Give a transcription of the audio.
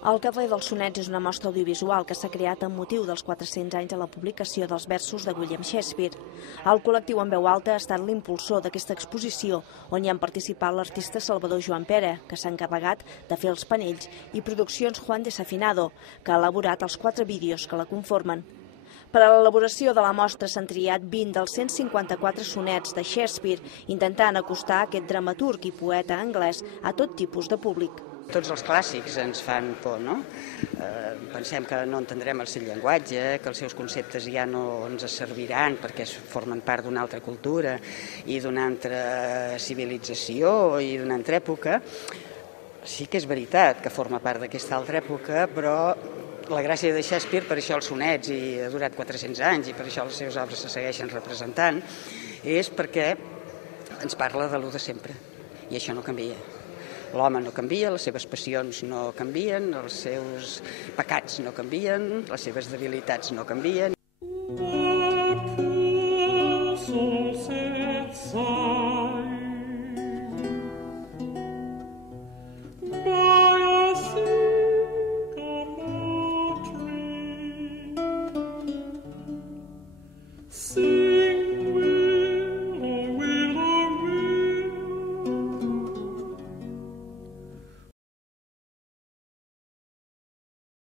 El Carrer dels Sonets és una mostra audiovisual que s'ha creat amb motiu dels 400 anys de la publicació dels versos de William Shakespeare. El col·lectiu En Veu Alta ha estat l'impulsor d'aquesta exposició, on hi han participat l'artista Salvador Joan Pere, que s'ha encarregat de fer els panells, i Produccions Juan Desafinado, que ha elaborat els 4 vídeos que la conformen. Per a l'elaboració de la mostra s'han triat 20 dels 154 sonets de Shakespeare, intentant acostar aquest dramaturg i poeta anglès a tot tipus de públic. Tots els clàssics ens fan por, no? Pensem que no entendrem el seu llenguatge, que els seus conceptes ja no ens serviran perquè formen part d'una altra cultura i d'una altra civilització i d'una altra època. Sí que és veritat que forma part d'aquesta altra època, però la gràcia de Shakespeare, per això els sonets, i ha durat 400 anys i per això les seves obres se segueixen representant, és perquè ens parla de lo de sempre i això no canvia. L'home no canvia, les seves passions no canvien, els seus pecats no canvien, les seves debilitats no canvien. See